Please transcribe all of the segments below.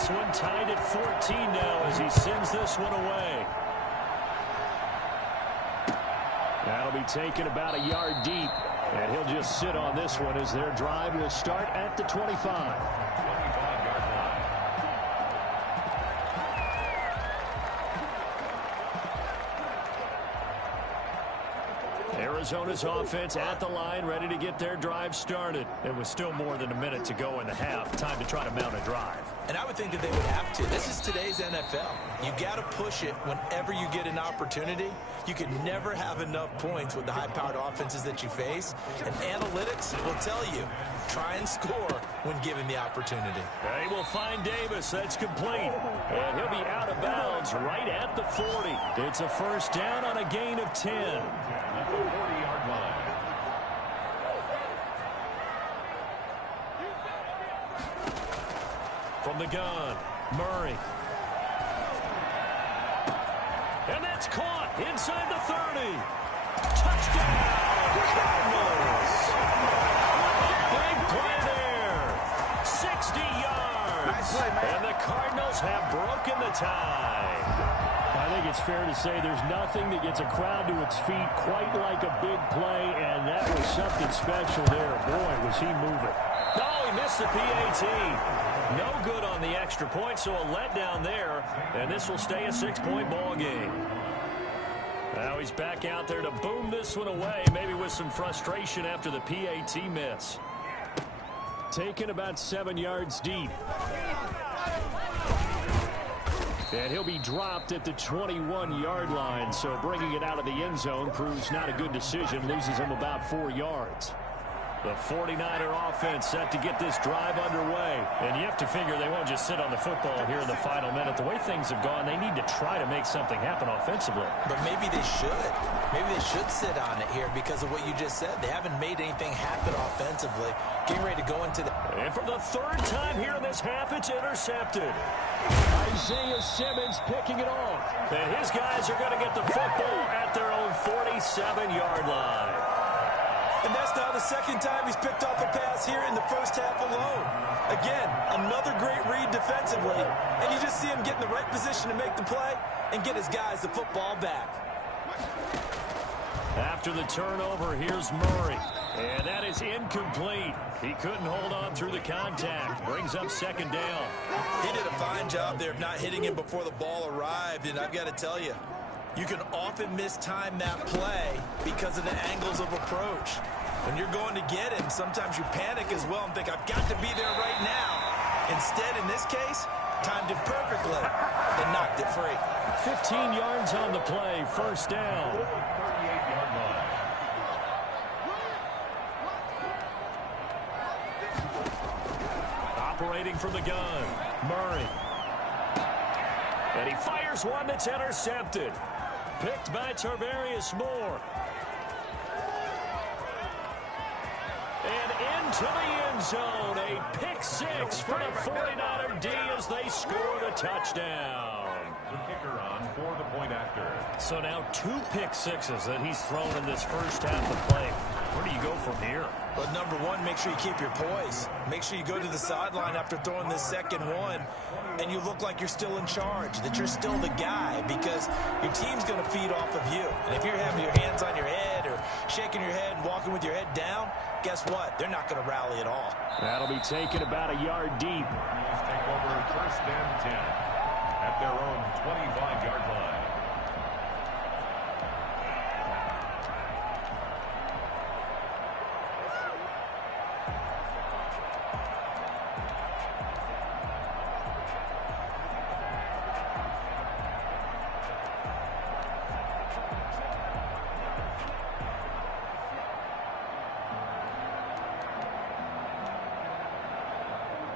this one tied at 14 now as he sends this one away. That'll be taken about a yard deep, and he'll just sit on this one as their drive will start at the 25. Arizona's offense at the line, ready to get their drive started. It was still more than a minute to go in the half. Time to try to mount a drive. And I would think that they would have to. This is today's NFL. You got to push it whenever you get an opportunity. You can never have enough points with the high-powered offenses that you face. And analytics will tell you, try and score when given the opportunity. They will find Davis. That's complete. And he'll be out of bounds right at the 40. It's a first down on a gain of 10. 40-yard line. From the gun, Murray. And that's caught inside the 30. Touchdown, Cardinals. Big play there. 60 yards. Nice play, man. And the Cardinals have broken the tie. I think it's fair to say there's nothing that gets a crowd to its feet quite like a big play, and that was something special there. Boy, was he moving. No, he missed the PAT. No good on the extra point, so a letdown there, and this will stay a 6-point ball game. Now he's back out there to boom this one away, maybe with some frustration after the PAT miss. Taken about 7 yards deep. And he'll be dropped at the 21-yard line, so bringing it out of the end zone proves not a good decision, loses him about 4 yards. The 49er offense set to get this drive underway. And you have to figure they won't just sit on the football here in the final minute. The way things have gone, they need to try to make something happen offensively. But maybe they should. Maybe they should sit on it here because of what you just said. They haven't made anything happen offensively. Getting ready to go into the... And for the third time here in this half, it's intercepted. Isaiah Simmons picking it off. And his guys are going to get the football at their own 47-yard line. And that's now the second time he's picked off a pass here in the first half alone. Again, another great read defensively. And you just see him get in the right position to make the play and get his guys the football back. After the turnover, here's Murray. And that is incomplete. He couldn't hold on through the contact. Brings up second down. He did a fine job there of not hitting him before the ball arrived. And I've got to tell you, you can often mistime that play because of the angles of approach. When you're going to get him, sometimes you panic as well and think, I've got to be there right now. Instead, in this case, timed it perfectly and knocked it free. 15 yards on the play, first down. 38-yard line. Operating from the gun, Murray. And he fires one that's intercepted. Picked by Tarvarius Moore. And into the end zone. A pick six for the 49er D as they score the touchdown. The kicker on for the point after. So now 2 pick sixes that he's thrown in this first half of play. Where do you go from here? But number one, make sure you keep your poise. Make sure you go to the sideline after throwing this second one, and you look like you're still in charge, that you're still the guy, because your team's going to feed off of you. And if you're having your hands on your head or shaking your head and walking with your head down, guess what? They're not going to rally at all. That'll be taken about a yard deep. Please take over first and 10 at their own 25-yard line.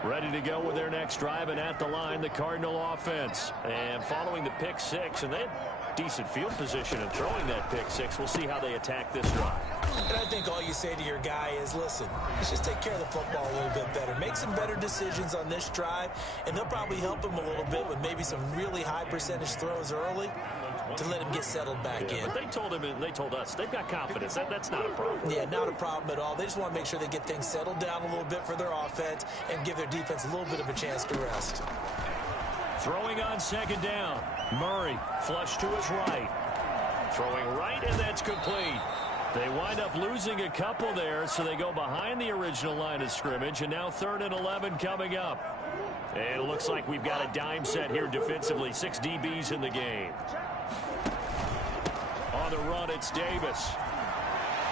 Ready to go with their next drive, and at the line, the Cardinal offense. And following the pick six, and they had decent field position in throwing that pick six. We'll see how they attack this drive. And I think all you say to your guy is, listen, let's just take care of the football a little bit better. Make some better decisions on this drive, and they'll probably help him a little bit with maybe some really high percentage throws early. to let him get settled back in. But they told us they've got confidence. That's not a problem. Yeah, not a problem at all. They just want to make sure they get things settled down a little bit for their offense and give their defense a little bit of a chance to rest. Throwing on second down. Murray flush to his right. Throwing right, and that's complete. They wind up losing a couple there, so they go behind the original line of scrimmage, and now 3rd and 11 coming up. And it looks like we've got a dime set here defensively. 6 DBs in the game. On the run, it's Davis.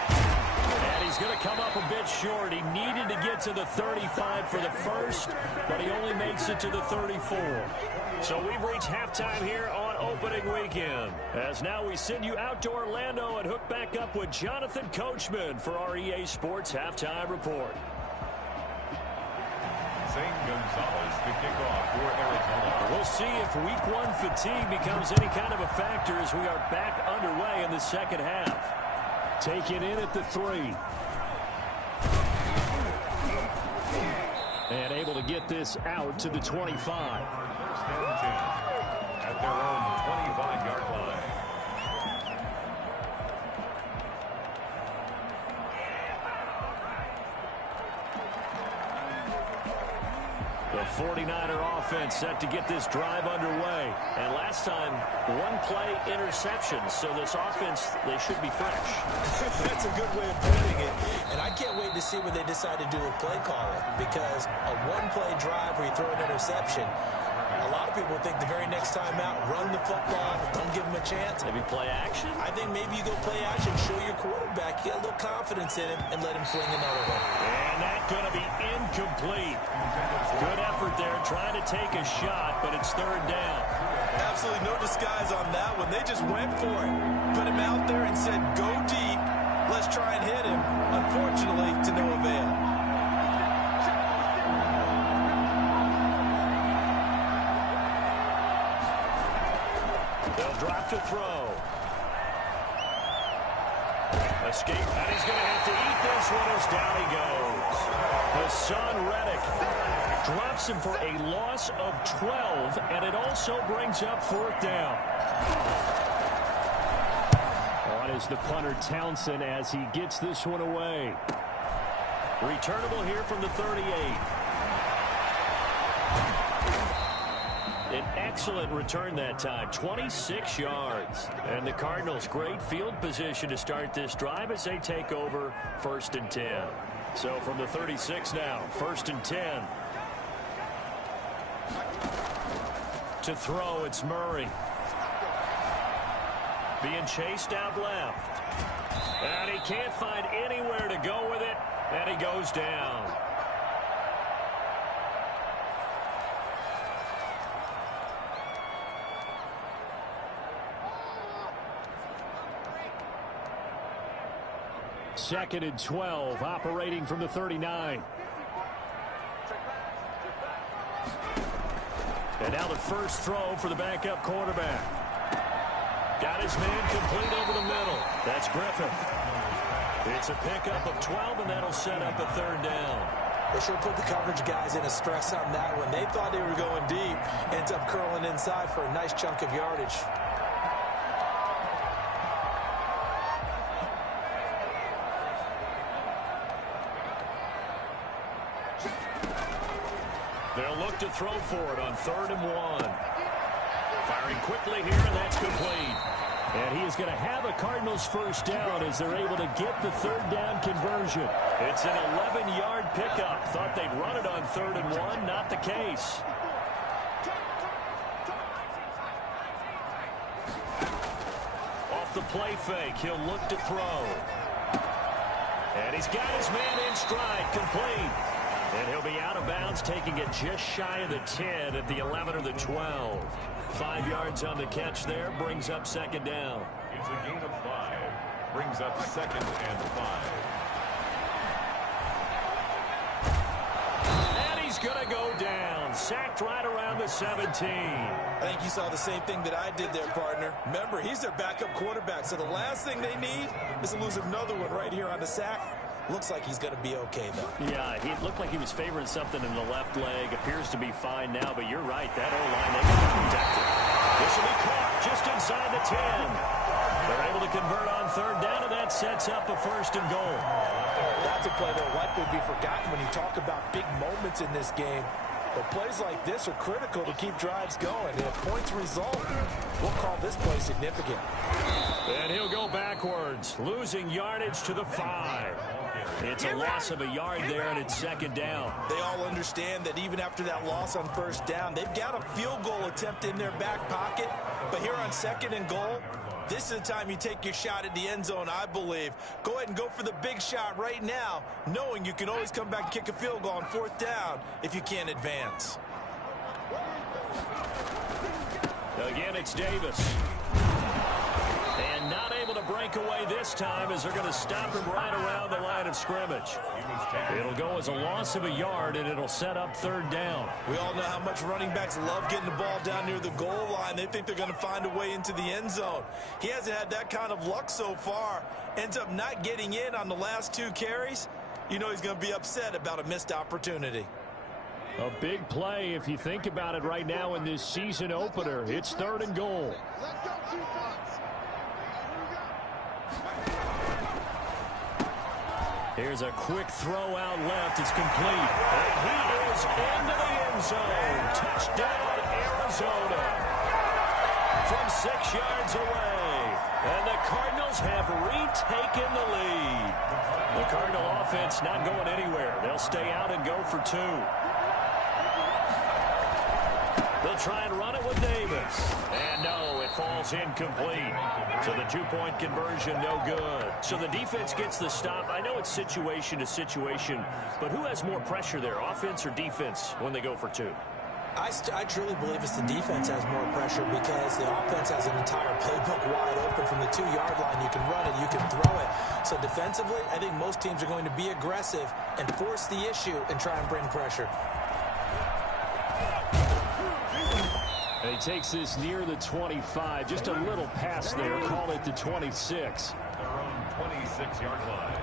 And he's going to come up a bit short. He needed to get to the 35 for the first, but he only makes it to the 34. So we've reached halftime here on opening weekend. As now we send you out to Orlando and hook back up with Jonathan Coachman for our EA Sports Halftime Report. Zane Gonzalez to kick off for Arizona. We'll see if week 1 fatigue becomes any kind of a factor as we are back underway in the second half. Taken in at the 3. And able to get this out to the 25. First and 10 at their own 25-yard line. The 49er offense set to get this drive underway. And last time, 1-play interception. So this offense, they should be fresh. That's a good way of putting it. And I can't wait to see what they decide to do with play calling. Because a 1-play drive where you throw an interception, a lot of people think the very next time out, run the football, don't give them a chance. Maybe play action? I think maybe you go play action, show your quarterback, get a little confidence in him, and let him fling another one. And that's going to be incomplete. Good effort there, trying to take a shot, but it's 3rd down. Absolutely no disguise on that one. They just went for it. Put him out there and said, go deep. Let's try and hit him. Unfortunately, to no avail. They'll drop to throw. Escape, and he's going to have to eat this one as down he goes. Hassan Reddick drops him for a loss of 12, and it also brings up 4th down. On is the punter Townsend as he gets this one away. Returnable here from the 38. An excellent return that time, 26 yards. And the Cardinals, great field position to start this drive as they take over 1st and 10. So from the 36 now, 1st and 10. To throw, it's Murray. Being chased out left. And he can't find anywhere to go with it, and he goes down. Second and 12, operating from the 39. And now the first throw for the backup quarterback. Got his man complete over the middle. That's Griffith. It's a pickup of 12, and that'll set up a 3rd down. They sure put the coverage guys in a stress on that one. They thought they were going deep. Ends up curling inside for a nice chunk of yardage. They'll look to throw for it on 3rd and 1. Firing quickly here, and that's complete. And he is going to have a Cardinals first down as they're able to get the 3rd down conversion. It's an 11-yard pickup. Thought they'd run it on 3rd and 1. Not the case. Off the play fake, he'll look to throw. And he's got his man in stride, complete. And he'll be out of bounds, taking it just shy of the 10 at the 11 or the 12. 5 yards on the catch there, brings up 2nd down. It's a gain of 5. Brings up 2nd and 5. And he's going to go down. Sacked right around the 17. I think you saw the same thing that I did there, partner. Remember, he's their backup quarterback, so the last thing they need is to lose another one right here on the sack. Looks like he's going to be okay, though. Yeah, he looked like he was favoring something in the left leg. Appears to be fine now, but you're right. That O-line, they got to protect it. This will be caught just inside the 10. They're able to convert on third down, and that sets up a 1st and goal. That's a play that will likely be forgotten when you talk about big moments in this game. But plays like this are critical to keep drives going. And if points result, we'll call this play significant. And he'll go backwards, losing yardage to the 5. It's a loss of a yard there, and it's 2nd down. They all understand that even after that loss on 1st down, they've got a field goal attempt in their back pocket. But here on 2nd and goal, this is the time you take your shot at the end zone, I believe. Go ahead and go for the big shot right now, knowing you can always come back and kick a field goal on 4th down if you can't advance. Again, it's Davis. And not able to break away this time as they're going to stop him right around the line of scrimmage. It'll go as a loss of a yard, and it'll set up 3rd down. We all know how much running backs love getting the ball down near the goal line. They think they're going to find a way into the end zone. He hasn't had that kind of luck so far. Ends up not getting in on the last 2 carries. You know he's going to be upset about a missed opportunity. A big play if you think about it right now in this season opener. It's 3rd and goal. Here's a quick throw out left. It's complete. And he is into the end zone. Touchdown, Arizona. From 6 yards away. And the Cardinals have retaken the lead. The Cardinal offense not going anywhere. They'll stay out and go for 2. They'll try and run it with Davis. And no, it falls incomplete. So the 2-point conversion, no good. So the defense gets the stop. I know it's situation to situation, but who has more pressure there, offense or defense, when they go for 2? I truly believe it's the defense has more pressure because the offense has an entire playbook wide open from the 2-yard line. You can run it, you can throw it. So defensively, I think most teams are going to be aggressive and force the issue and try and bring pressure. And he takes this near the 25. Just a little pass there. Call it the 26. Their own 26-yard line.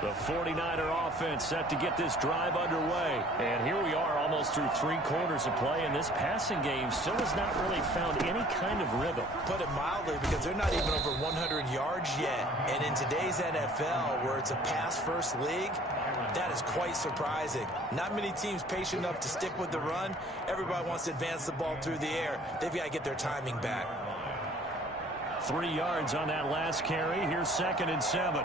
The 49er offense set to get this drive underway. And here we are almost through 3 quarters of play, and this passing game still has not really found any kind of rhythm. Put it mildly, because they're not even over 100 yards yet. And in today's NFL, where it's a pass-first league, that is quite surprising. Not many teams patient enough to stick with the run. Everybody wants to advance the ball through the air. They've got to get their timing back. 3 yards on that last carry. Here's 2nd and 7.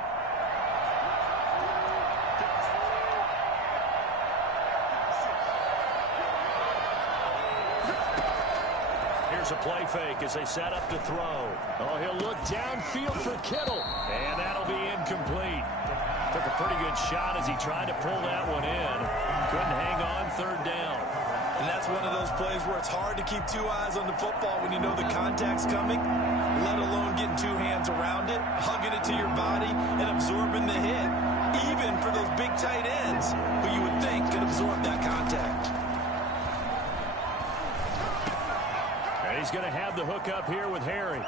Here's a play fake as they set up to throw. Oh, he'll look downfield for Kittle. And that'll be incomplete. Took a pretty good shot as he tried to pull that one in. Couldn't hang on, 3rd down. And that's one of those plays where it's hard to keep 2 eyes on the football when you know the contact's coming, let alone getting 2 hands around it, hugging it to your body, and absorbing the hit, even for those big tight ends who you would think could absorb that contact. And he's going to have the hook up here with Harry.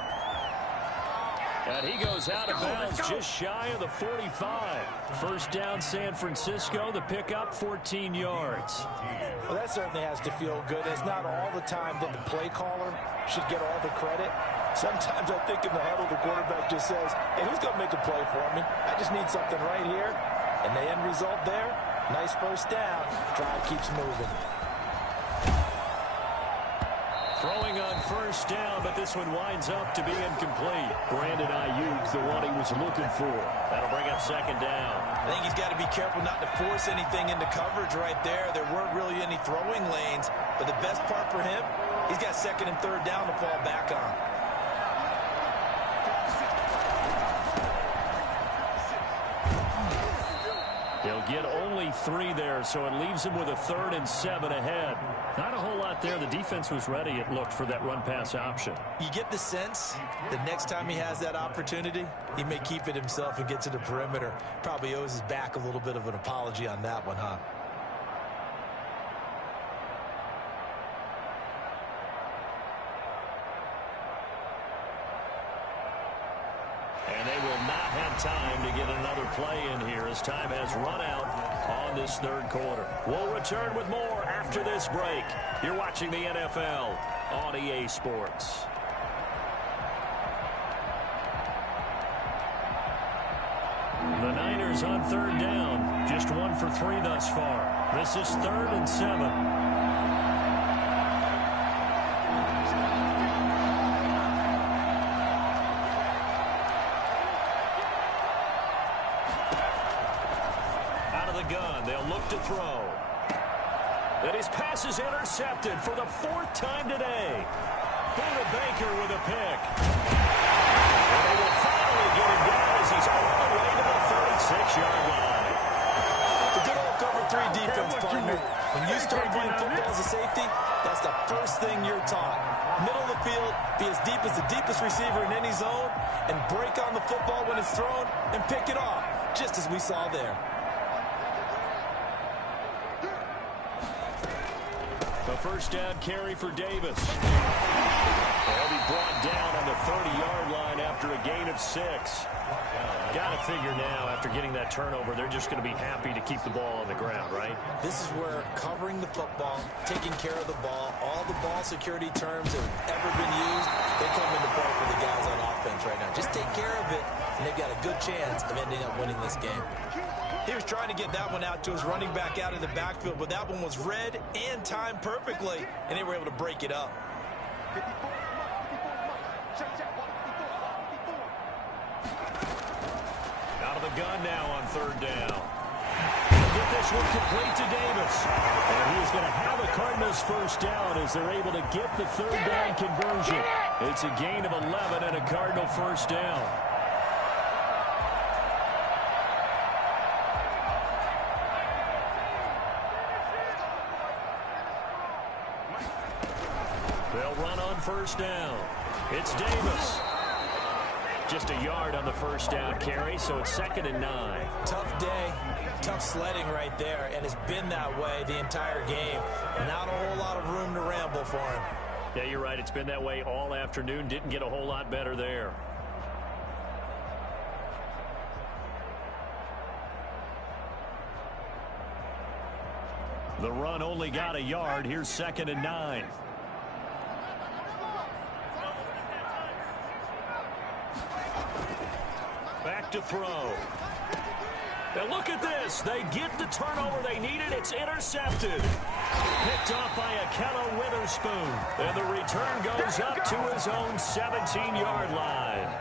And he goes out of bounds just shy of the 45. 1st down, San Francisco. The pickup, 14 yards. Well, that certainly has to feel good. It's not all the time that the play caller should get all the credit. Sometimes I think in the huddle, the quarterback just says, hey, who's going to make a play for me? I just need something right here. And the end result there, nice 1st down. Drive keeps moving. Throwing on 1st down, but this one winds up to be incomplete. Brandon Ayuk, the one he was looking for. That'll bring up 2nd down. I think he's got to be careful not to force anything into coverage right there. There weren't really any throwing lanes, but the best part for him, he's got 2nd and 3rd down to fall back on. He'll get only 3 there, so it leaves him with a 3rd and 7 ahead. Not a whole lot there. The defense was ready, it looked, for that run-pass option. You get the sense that next time he has that opportunity, he may keep it himself and get to the perimeter. Probably owes his back a little bit of an apology on that one, huh? And they will not have time to get another play in here as time has run out on this third quarter. We'll return with more after this break. You're watching the NFL on EA Sports. The Niners on third down. Just 1 for 3 thus far. This is 3rd and 7. They'll look to throw. And his pass is intercepted for the 4th time today. Buda Baker with a pick. And they will finally get him down as he's all the way to the 36-yard line. The good old cover 3 defense, partner. When you start playing football as a safety, that's the first thing you're taught. Middle of the field, be as deep as the deepest receiver in any zone, and break on the football when it's thrown and pick it off, just as we saw there. The first down carry for Davis. They'll be brought down on the 30-yard line after a gain of 6. Got to figure now, after getting that turnover, they're just going to be happy to keep the ball on the ground, right? This is where covering the football, taking care of the ball, all the ball security terms that have ever been used, they come into play for the guys on offense right now. Just take care of it, and they've got a good chance of ending up winning this game. He was trying to get that one out to his running back out of the backfield, but that one was read and timed perfectly, and they were able to break it up. Out of the gun now on third down. Get this one complete to Davis. And he is going to have a Cardinals first down as they're able to get the third down conversion. It's a gain of 11 and a Cardinal first down. They'll run on first down. It's Davis. Just a yard on the first down carry, so it's 2nd and 9. Tough day, tough sledding right there, and it's been that way the entire game. Not a whole lot of room to ramble for him. Yeah, you're right. It's been that way all afternoon. Didn't get a whole lot better there. The run only got a yard. Here's 2nd and 9. Back to throw. Now look at this. They get the turnover they needed. It's intercepted. Picked off by Akello Witherspoon. And the return goes up to his own 17-yard line.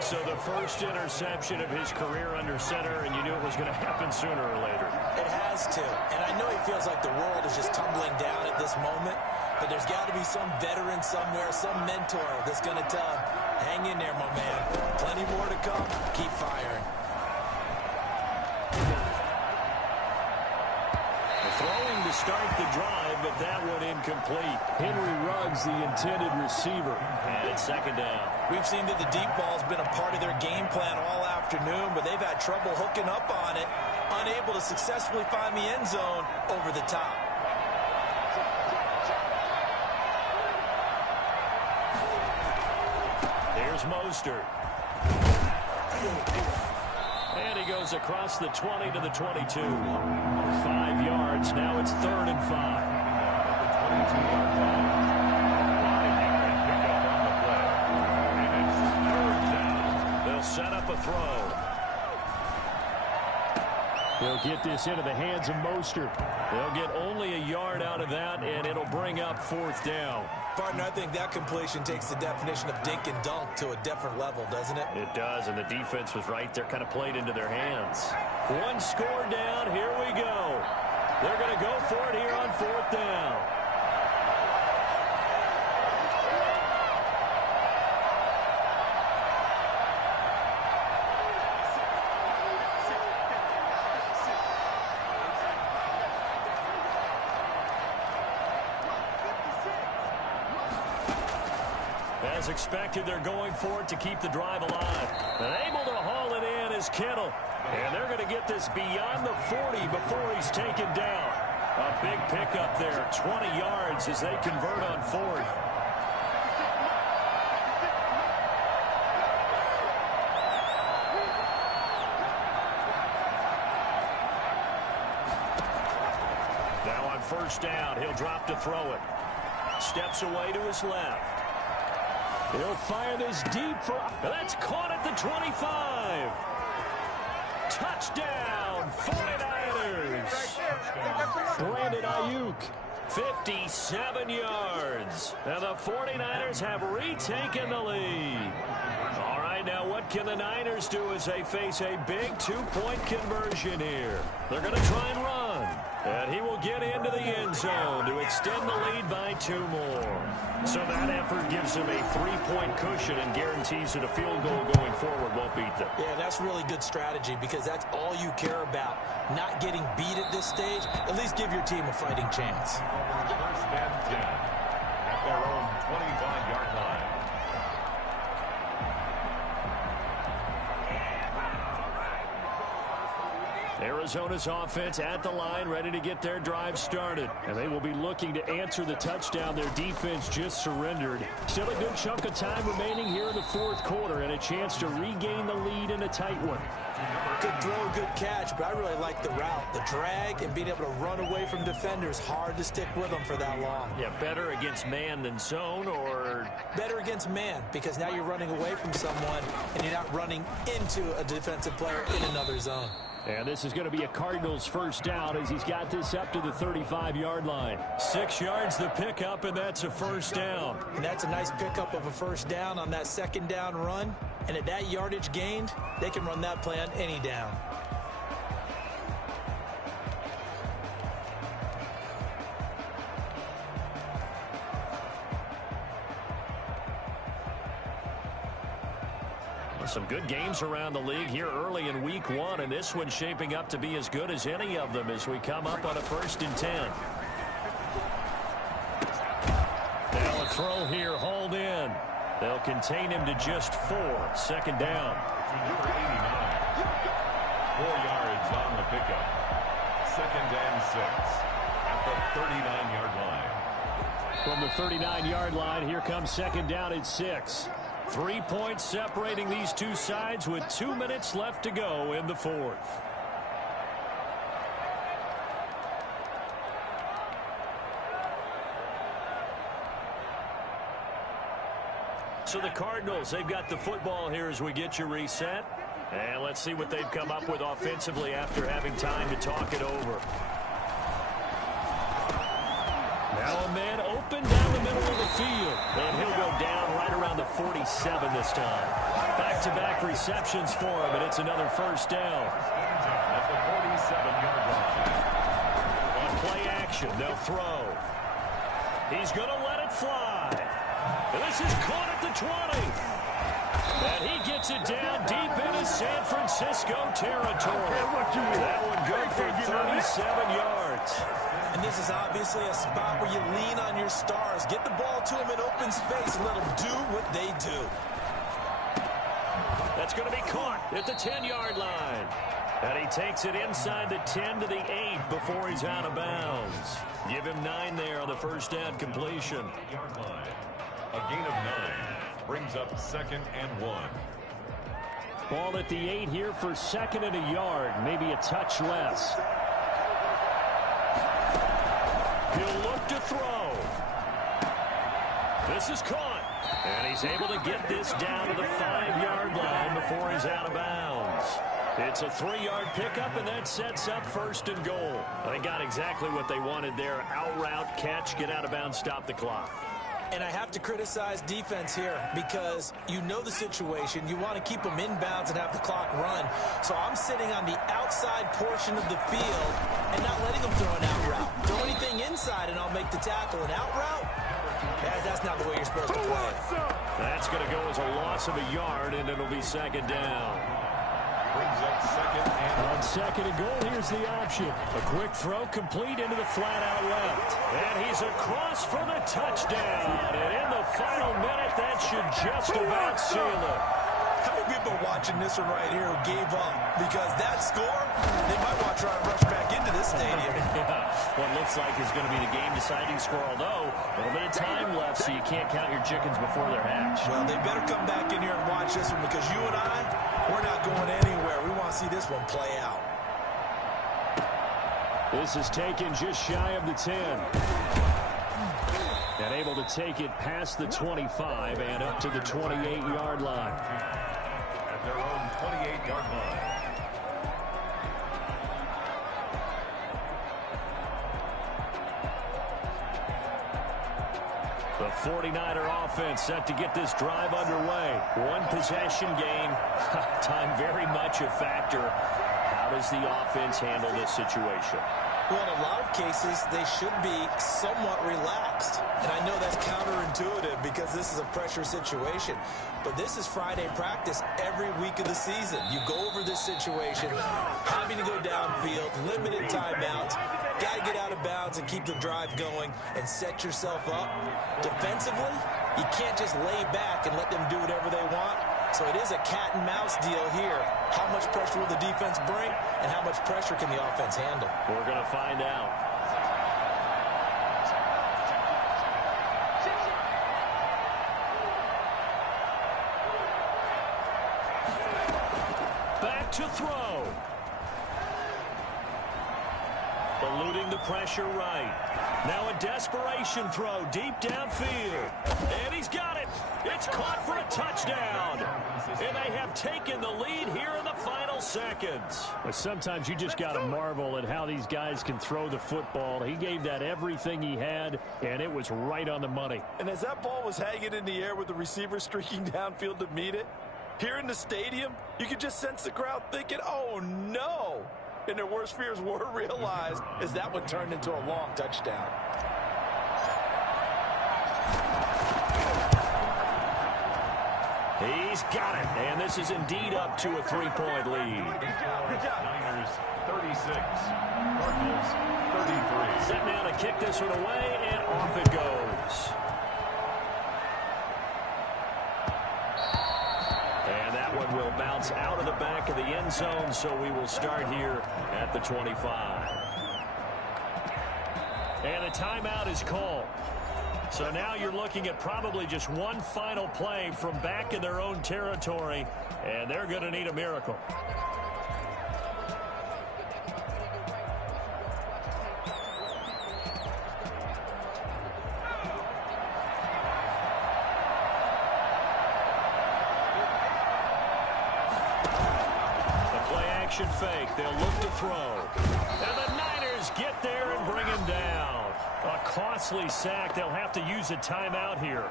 So the first interception of his career under center, and you knew it was going to happen sooner or later. It has to. And I know he feels like the world is just tumbling down at this moment, but there's got to be some veteran somewhere, some mentor that's going to tell him, hang in there, my man. Plenty more to come. Keep firing. Throwing to start the drive, but that one incomplete. Henry Ruggs, the intended receiver. And it's 2nd down. We've seen that the deep ball's been a part of their game plan all afternoon, but they've had trouble hooking up on it, unable to successfully find the end zone over the top. Here's Mostert. And he goes across the 20 to the 22. 5 yards. Now it's 3rd and 5. They'll set up a throw. They'll get this into the hands of Mostert. They'll get only a yard out of that, and it'll bring up 4th down. Partner, I think that completion takes the definition of dink and dunk to a different level, doesn't it? It does, and the defense was right there, kind of played into their hands. One score down, here we go. They're going to go for it here on 4th down. As expected, they're going for it to keep the drive alive. And able to haul it in is Kittle. And they're going to get this beyond the 40 before he's taken down. A big pickup there, 20 yards as they convert on 4th. first down. He'll drop to throw it. Steps away to his left. He'll fire this deep for... That's caught at the 25. Touchdown, 49ers. Brandon Ayuk, 57 yards. And the 49ers have retaken the lead. All right, now what can the Niners do as they face a big two-point conversion here? They're going to try and run. And he will get into the end zone to extend the lead by 2 more. So that effort gives him a 3-point cushion and guarantees that a field goal going forward won't beat them. Yeah, that's really good strategy because that's all you care about. Not getting beat at this stage. At least give your team a fighting chance. First and 10 at their own 25-yard line. Arizona's offense at the line, ready to get their drive started. And they will be looking to answer the touchdown their defense just surrendered. Still a good chunk of time remaining here in the fourth quarter and a chance to regain the lead in a tight one. Good throw, good catch, but I really like the route. The drag and being able to run away from defenders. Hard to stick with them for that long. Yeah, better against man than zone, or... Better against man, because now you're running away from someone and you're not running into a defensive player in another zone. And this is going to be a Cardinals first down as he's got this up to the 35-yard line. 6 yards the pickup, and that's a first down. And that's a nice pickup of a first down on that second down run. And at that yardage gained, they can run that play on any down. Some good games around the league here early in week 1, and this one's shaping up to be as good as any of them as we come up on a 1st and 10. Now a throw here, hauled in. They'll contain him to just 4. Second down. To number 89. 4 yards on the pickup. 2nd and 6 at the 39-yard line. From the 39-yard line, here comes second down at 6. 3 points separating these two sides with 2 minutes left to go in the fourth. So the Cardinals, they've got the football here as we get you reset. And let's see what they've come up with offensively after having time to talk it over. Now a man open down the middle of the field. And he'll go down right around the 47 this time. Back-to-back receptions for him, and it's another first down. At the 47-yard line. On play action, they'll throw. He's going to let it fly. And this is caught at the 20. And he gets it down deep into San Francisco territory. That one good for 37 yards. And this is obviously a spot where you lean on your stars. Get the ball to them in open space and let them do what they do. That's going to be caught at the 10-yard line. And he takes it inside the 10 to the 8 before he's out of bounds. Give him 9 there on the first down completion. Yard line. A gain of 9 brings up 2nd and 1. Ball at the 8 here for 2nd and a yard, maybe a touch less. He'll look to throw. This is caught. And he's able to get this down to the 5-yard line before he's out of bounds. It's a 3-yard pickup, and that sets up 1st and goal. They got exactly what they wanted there. Out route, catch, get out of bounds, stop the clock. And I have to criticize defense here because you know the situation. You want to keep them inbounds and have the clock run. So I'm sitting on the outside portion of the field and not letting them throw an out route. Throw anything inside and I'll make the tackle. An out route? That's not the way you're supposed to play it. That's going to go as a loss of a yard, and it'll be 2nd down. Brings up 2nd and On 2nd and goal, here's the option. A quick throw complete into the flat out left. And he's across for the touchdown. And in the final minute, that should just about seal it. How many people watching this one right here who gave up? Because that score, they might want to try and rush back into this stadium. Yeah, what looks like is going to be the game-deciding score, although a little bit of time left, so you can't count your chickens before they're hatched. Well, they better come back in here and watch this one because you and I, we're not going anywhere. We want to see this one play out. This is taken just shy of the 10. And able to take it past the 25 and up to the 28-yard line. At their own 28-yard line. The 49er offense set to get this drive underway. One possession game. Time very much a factor. How does the offense handle this situation? Well, in a lot of cases, they should be somewhat relaxed. And I know that's counterintuitive because this is a pressure situation. But this is Friday practice every week of the season. You go over this situation, having to go downfield, limited timeouts, got to get out of bounds and keep the drive going and set yourself up. Defensively, you can't just lay back and let them do whatever they want. So it is a cat and mouse deal here. How much pressure will the defense bring, and how much pressure can the offense handle? We're going to find out. Back to throw. Eluding the pressure right. Now a desperation throw deep downfield. And he's got it. It's caught for a touchdown. And they have taken the lead here in the final seconds. But sometimes you just got to marvel at how these guys can throw the football. He gave that everything he had, and it was right on the money. And as that ball was hanging in the air with the receiver streaking downfield to meet it, here in the stadium, you could just sense the crowd thinking, oh, no. And their worst fears were realized as that one turned into a long touchdown. He's got it. And this is indeed up to a 3-point lead. Niners 36. Cardinals 33. Set now to kick this one away, and off it goes. And that one will bounce out of the back of the end zone, so we will start here at the 25. And a timeout is called. So now you're looking at probably just one final play from back in their own territory, and they're going to need a miracle. Fake. They'll look to throw. And the Niners get there and bring him down. A costly sack. They'll have to use a timeout here.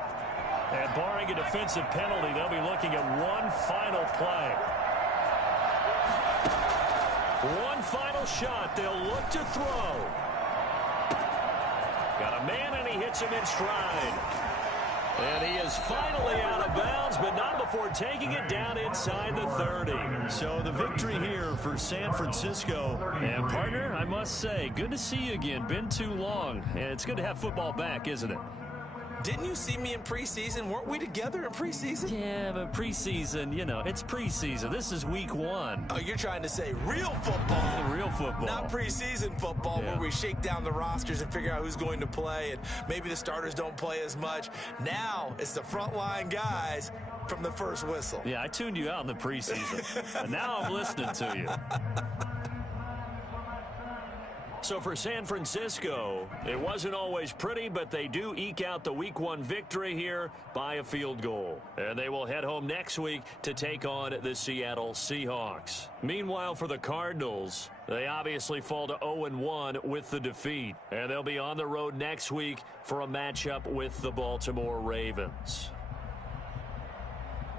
And barring a defensive penalty, they'll be looking at one final play. One final shot. They'll look to throw. Got a man, and he hits him in stride. And he is finally out of bounds, but not before taking it down inside the 30. So the victory here for San Francisco. And, partner, I must say, good to see you again. Been too long. And it's good to have football back, isn't it? Didn't you see me in preseason? Weren't we together in preseason? Yeah, but preseason, you know, it's preseason. This is week 1. Oh, you're trying to say real football. Real football. Not preseason football where we shake down the rosters and figure out who's going to play, and maybe the starters don't play as much. Now it's the frontline guys from the first whistle. Yeah, I tuned you out in the preseason. And now I'm listening to you. So for San Francisco, it wasn't always pretty, but they do eke out the Week 1 victory here by a field goal. And they will head home next week to take on the Seattle Seahawks. Meanwhile, for the Cardinals, they obviously fall to 0-1 with the defeat. And they'll be on the road next week for a matchup with the Baltimore Ravens.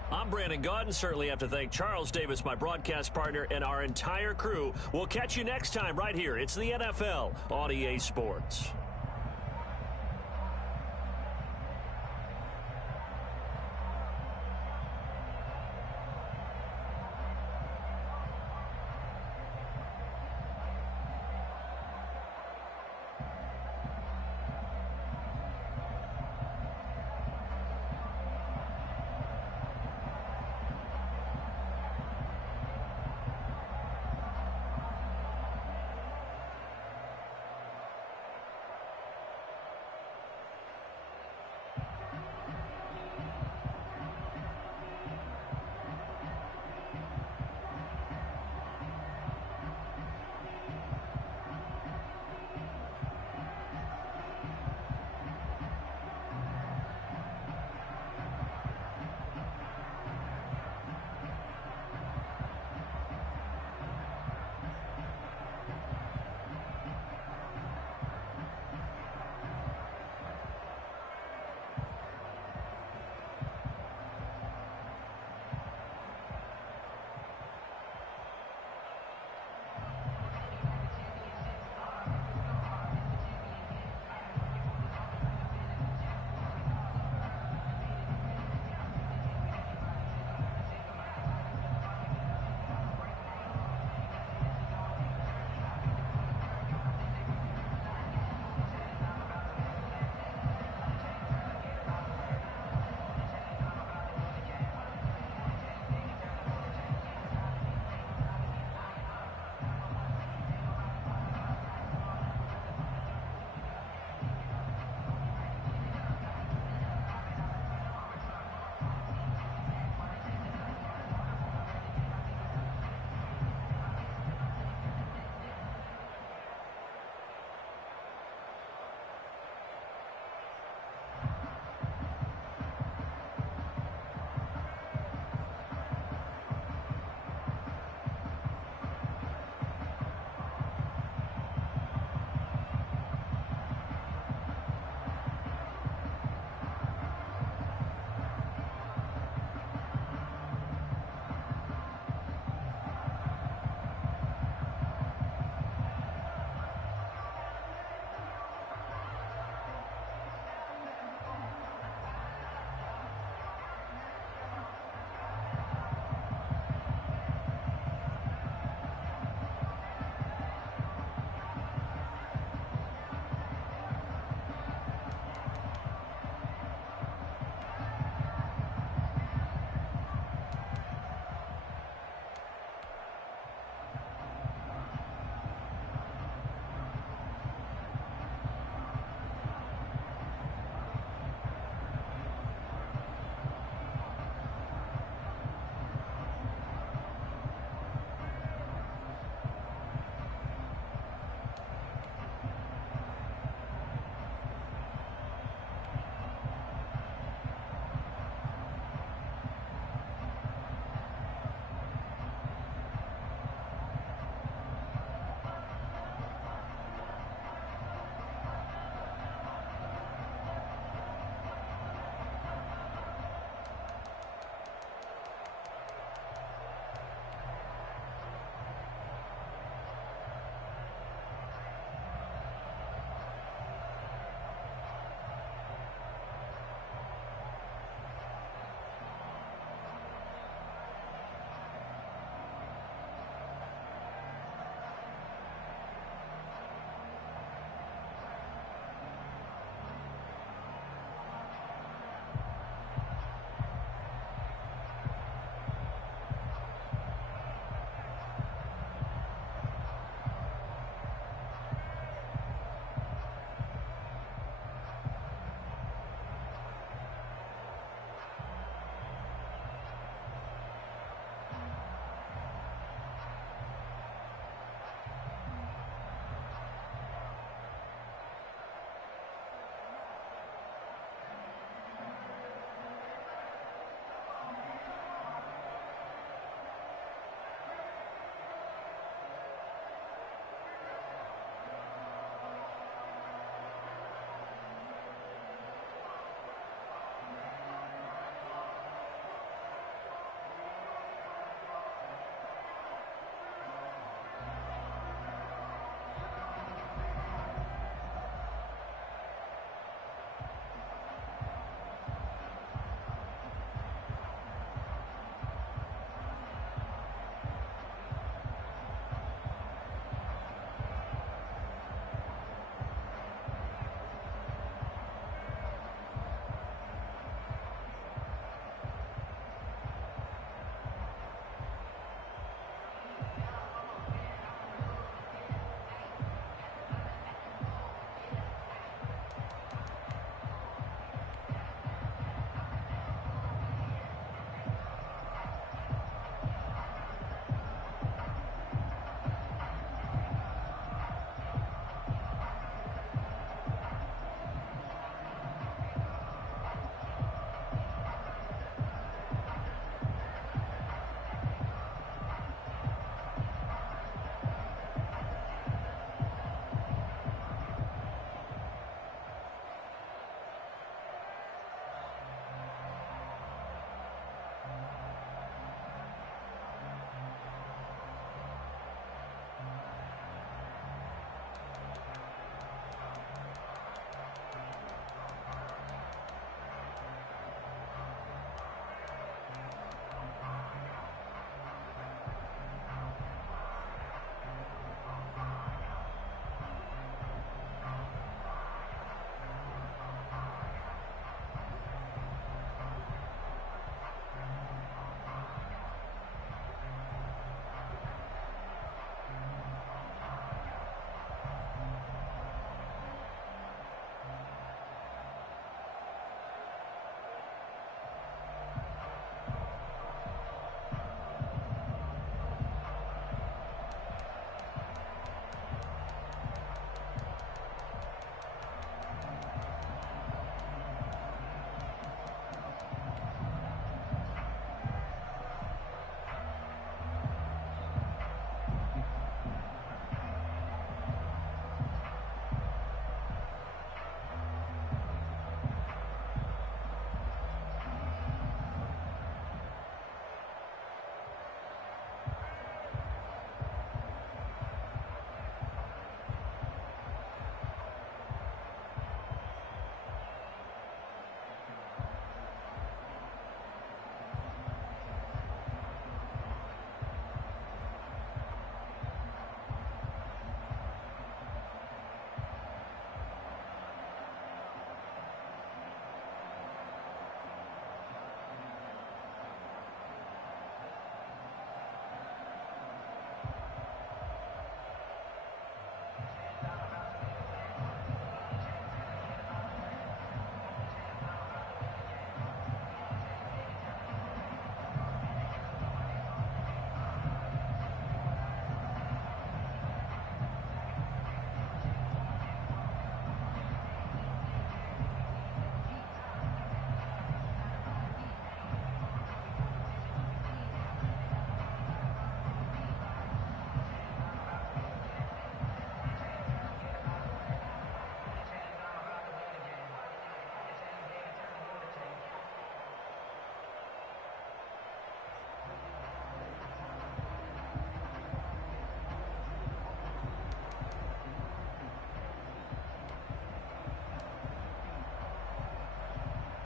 I'm Brandon Gaudin. Certainly have to thank Charles Davis, my broadcast partner, and our entire crew. We'll catch you next time right here. It's the NFL on EA Sports.